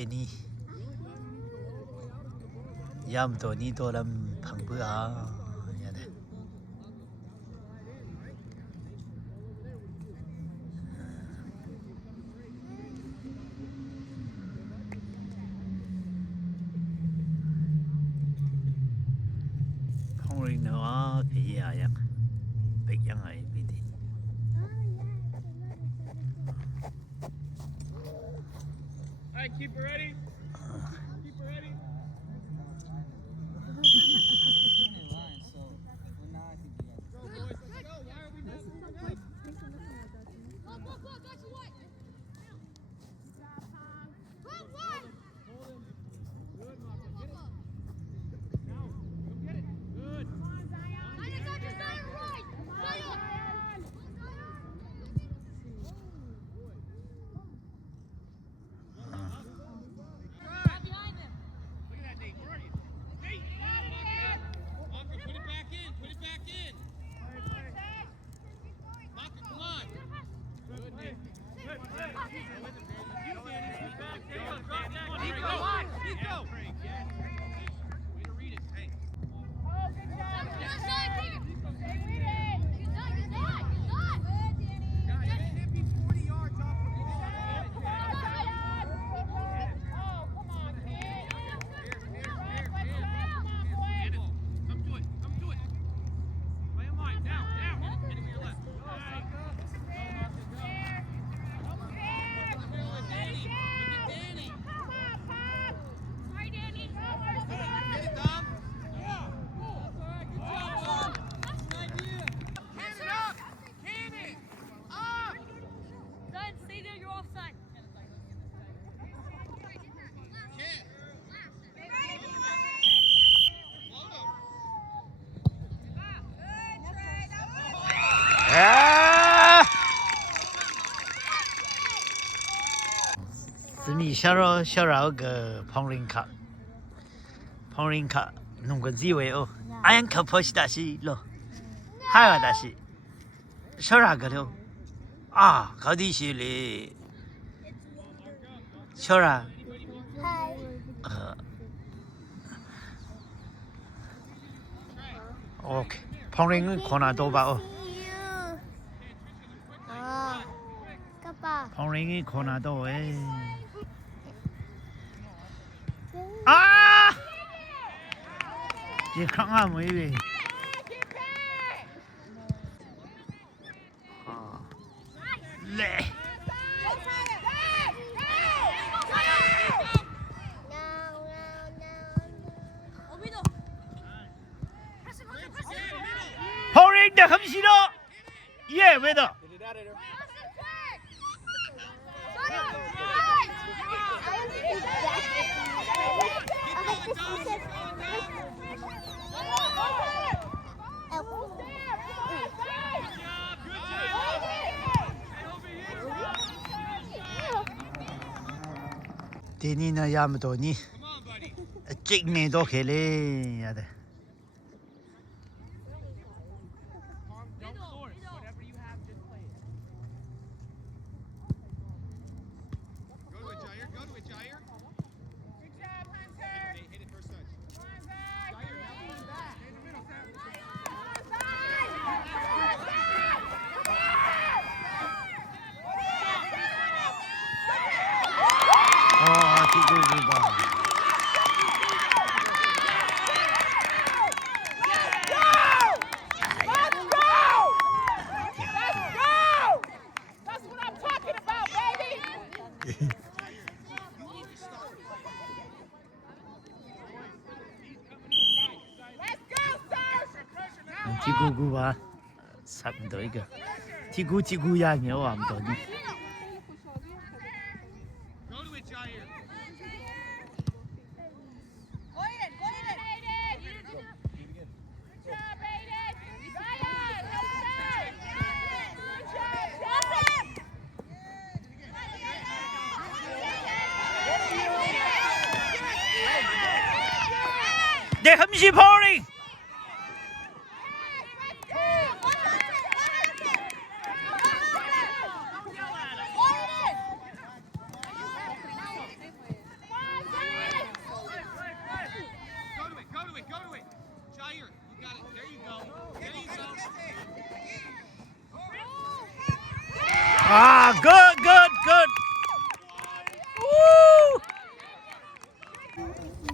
데니 얌도 니도람 방부야 야네 phong nó cái gì à vậy biết dân này biết đi All right, keep it ready. Keep it ready. Go, boys. Let's go. Why are we not moving up? Hold him. Good, Maka. Get it. Now, go get it. Good. Look at that, Nate. Where are you? Nate! Maka, put it back in. Put it back in. Maka, come on. Good, Nate. Good. Nico! Way to read it. Hey. Guys, it can't be 40 yards off the ball. Come to it. Come to it. Play him wide. Down. Hit him to your left. Go, Maka. Look in the middle of Danny. Look at Danny. Get it, Dom. Good job, Dom. Good idea. Hand it up. Hand it up. Done. Stay there. You're offside. Can't. 아 스미 셔러 그 펑링카 농건 지웨요 아얀카 퍼시다시 로 하야다시 셔라 그려 아 가디시리 셔라 오케이 펑링은 고나도 봐 펑링이 고나도 에 아! 이 강한 뭐이래 네 펑링 다 감시로 예 왜다 데니나 야무도니 찍네도 켈레 야데 Don't force. Whatever you have, just play it. Go to it, Jair. Go to it, Jair. Good job, Hunter. Hit it first touch. Come on, Zach. Jair, now pull him back. Stay in the middle, Sam. 디고구바 디고구바 삼도 이거 디구야녀 암도니 Go to it, Jair. 내 함시 펑링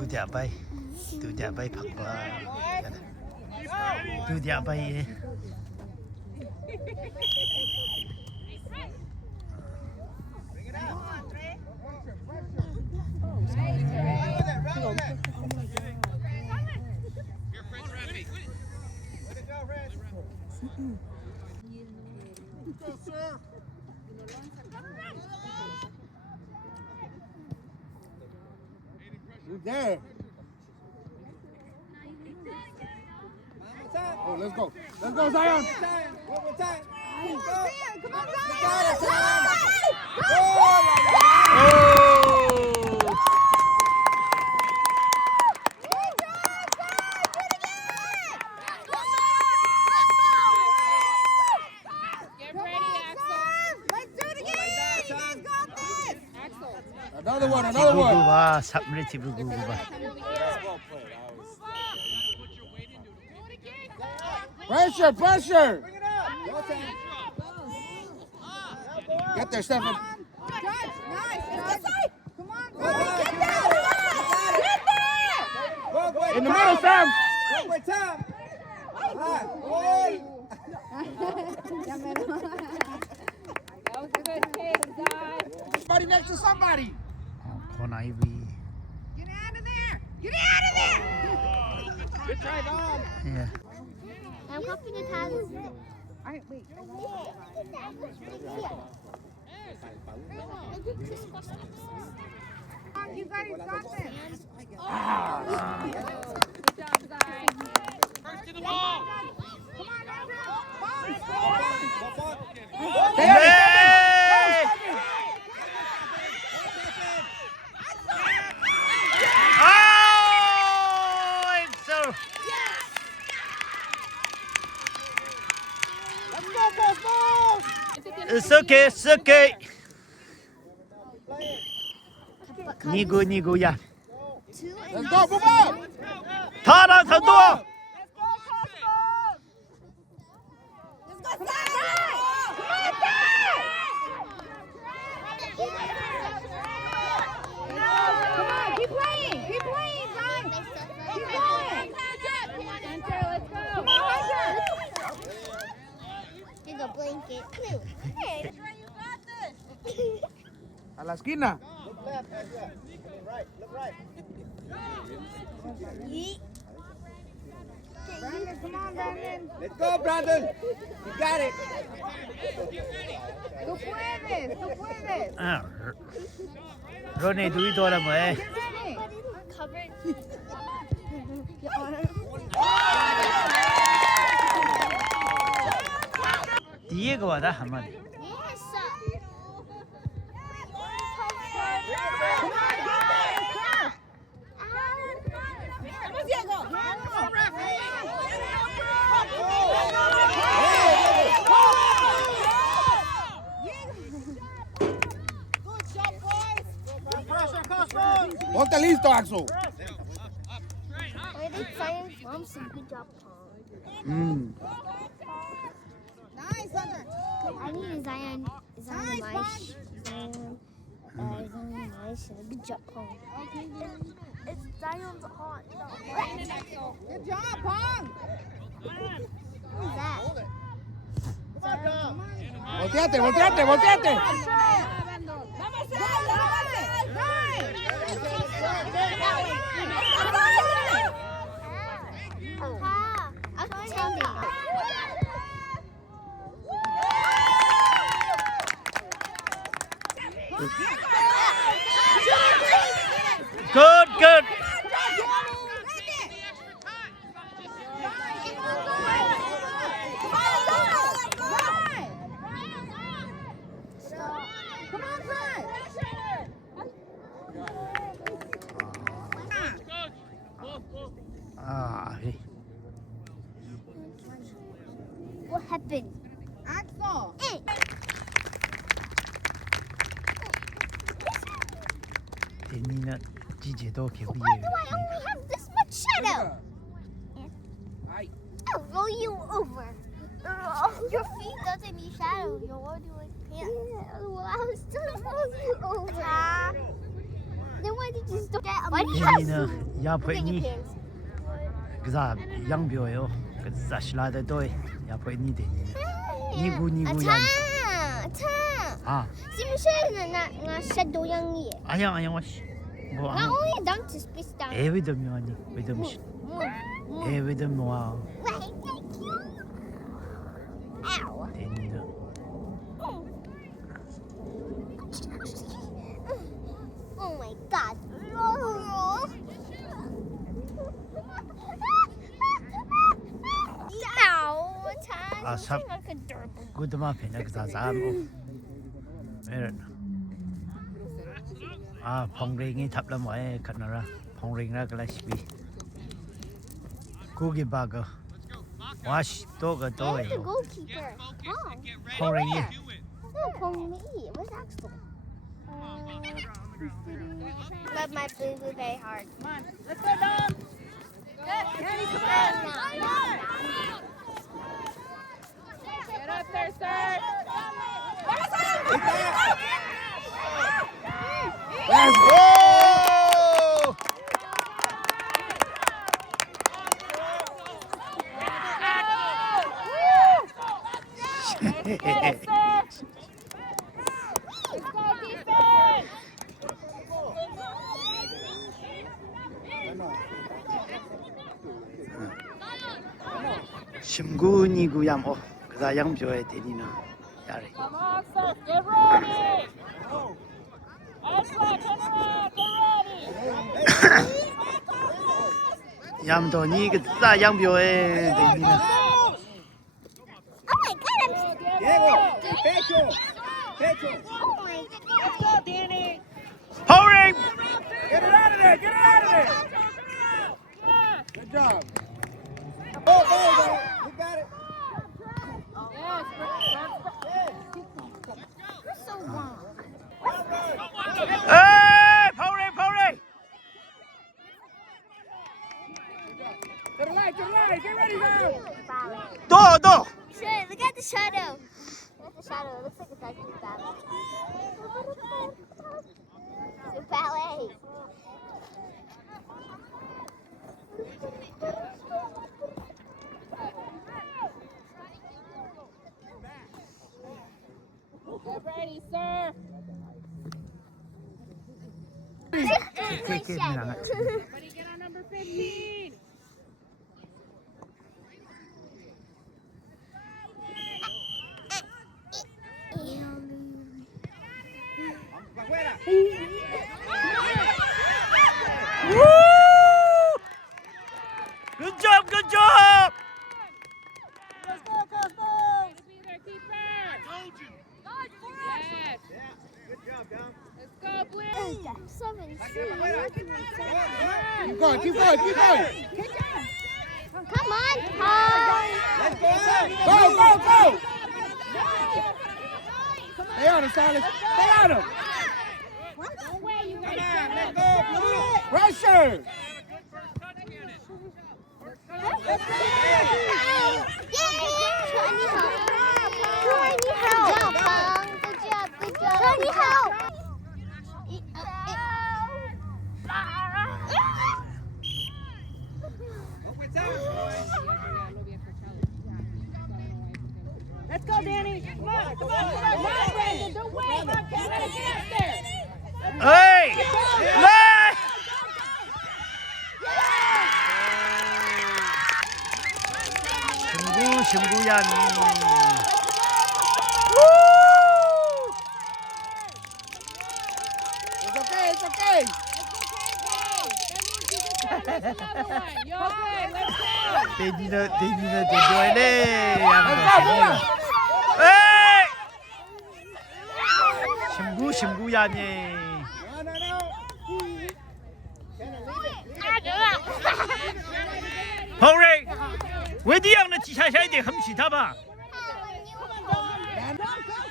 ดูจะไปผักว่าดูจะไป Your friend's ready. Let it go, Reg. Go, sir. You there. Oh, let's go. Let's go, Zion. One more time. Come on, Get ready, Axel. Let's do it again. You guys got this. Axel. Another one, another one. 구구바 삼레티 구구바 Pressure, pressure. Bring it up. Go, Sam. Get there, Stephen. Nice. Let's go. Come on, Go, Sam. get there. Get there. Go, boy. In the middle, Sam. Go, boy, Tom. Boy. That was a good kick, Zai. Somebody next to somebody. 건 아이비 Get out of there. Get out of there. Good try, Bob. 예. I'm copying the tiles. All right, wait. Come on, you guys got this. Good job, Zai. First to the ball. Come on, Andrew. Bones. 네! 아! it's Let's go, boys. It's okay, it's okay. 니구야. Let's go, move out. 타라 선도. Let's go, Zion. Come on, keep playing. Keep playing, Zion. Keep going. Hunter, let's go. Come on, Hunter. Here's a blanket. A la esquina. Look left, Ezra. Right, look right. Brandon, come on, Brandon. Let's go, Brandon. You got it. Tú puedes. Tú puedes. 아, 로네 누이도라 뭐해? Get ready. Covered. 뒤에가 와다 한 마리. Yes. Come on, get there. Sir. Vamos, Diego. Pressure, Cosmo. Ponte listo, Axel. Where they playing from? Some good job, Paul. Nice, Hunter. I need Zion. Zion Nice, nice. Zion nice. Good job, Paul. It's Zion's hot. Good job, Pong. Who's that? Volteate, volteate, volteate. Vamos, Zion. Ah, I'm pretending. Good, good. Come on, Zion. 아, 이. What happened? Axel. 데니는 지제도 개구리에. Why do I only have this much shadow? I'll roll you over. Your feet doesn't need shadow. You're only like pants. Yeah, well, I was still roll you over. Then why did you still get Why do you have 데니는 Look 야포 at your 니 pants. 그자 양묘요 그 자실라데 도이 야포 니 데니 니구 얀 차. 아 심시는 나 샤도 양이. 아양 와씨 뭐 나 오늘 던트 스피스다. 에위덤 요아니 위덤 에위덤 와 Ow. 데니는 Oh my god. Ow. 아, 삽. 구드마 페냐 그자 자모 에르 아 펑링이 탑람 와에 카나라 펑링라 클래시비 고기 바거 와시 또가 Where's 또에 the goalkeeper? Oh. 펑링이 No, from me. Where's Axel? But my boo very hard. Come on. Let's go, Dom. Danny, come on. Get up there, sir. Let's go! Let's go, defense. 심군이구 야모 그자 양묘에 데니는 야래 Come on, sir. Get ready. Ashley, turn around. Get ready. 얌도니 그자 양묘에 데니는 Oh my god, I'm Diego. Pecho. Pecho. Oh my god. Let's go, Danny. 펑링 Get it out of there! Get it out of there! Yeah. Good job. Oh, you got it. Yes. You're so wrong. 에이 펑링 To the right, to the right. Get ready now. 또 Look at the shadow. Look at the shadow. It looks like it's actually ballet. It's ballet. Get ready, sir. 이렇게 나가 Everybody get on number 15. Afuera. Good job Let's go. Be their keeper. Yes. Good job, Dom. Let's go, Blue. Keep going, keep going, keep going. Come on, Paul. Let's go. Go, go, go. Stay on him, Silas. Stay on him. No way, you guys. Let's go, Blue. Pressure. Shiny help! Open time. Let's go, Danny. Come on, Brandon. Don't wait. Get up there. 에이 네 심구야니 It's okay, it's okay. You're okay. Let's go. 데니는 데려와네 Let's go, boy. 에이 심구야니 No. 펑링 왜디양는 지샤샤이데 흠시다봐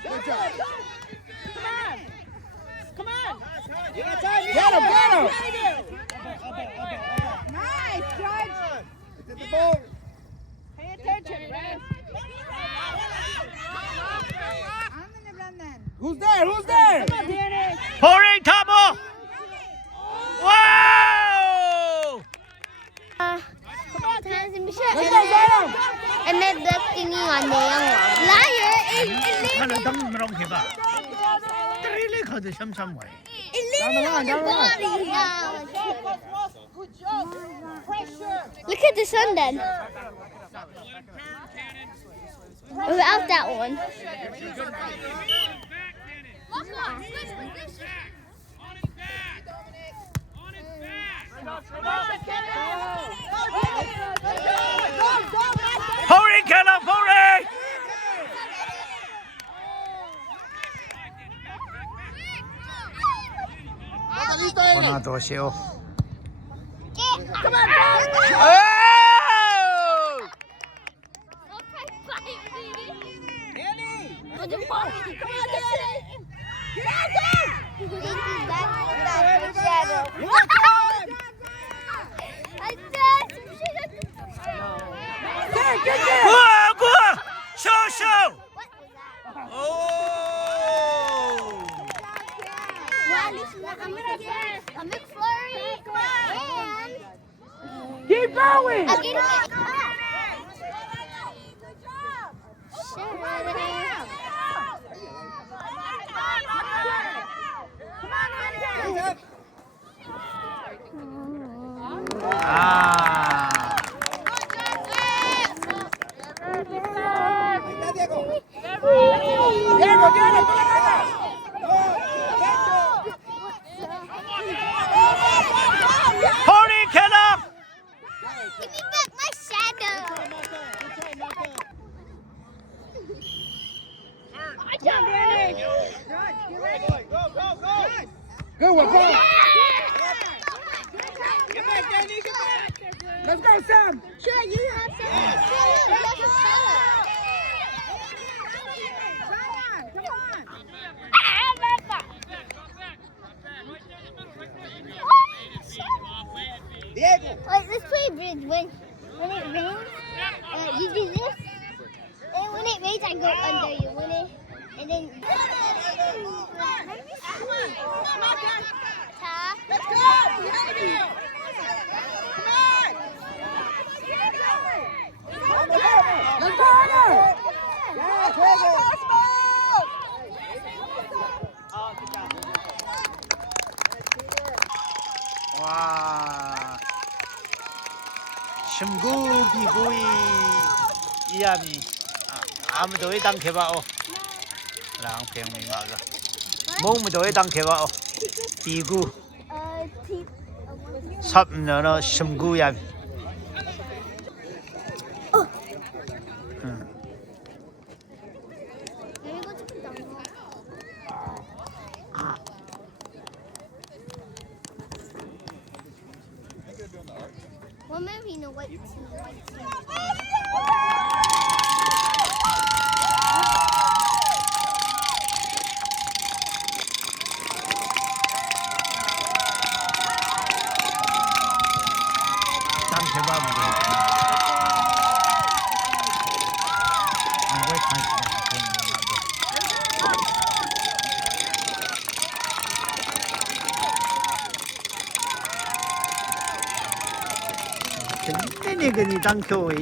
Good job. Come on. You got time. Get him, get him. Nice, Judge. It's at the ball. Pay attention, Brad. Who's there? Who's there? Come on, Danny. 펑링 타보 와我都想唱喂。 Down the line, down the line. Good job. Pressure. Look at the sun then. Without that one. Hurry, Caleb, hurry! 我拿多少？ Come on, 哦！ Come on, Danny.过过，收收。哦！ A McFlurry and Keep going. a Gatorade. 아. Diego, Diego. Hurry, Caleb! Give me back my shadow. Good one, Paul. Get back, Danny. Get back. Let's go, Sam. Sure, you have some. Diego. Like, let's play a bridge. When it rains, you do this, and when it rains, I go under you. When it, and then. Ta. Let's go. Behind you. Come on. Let's go, Anna. Yeah, Diego. 와. 심구 비구이 이야미 아무도 왜 당겨봐오. 랑 병이 막아. 몸도 왜 당겨봐오. 비구 삽너너 심구 야미. Well, maybe in a white team. 당겨봐 뭐. 왜 당겨?那个你当 Q 为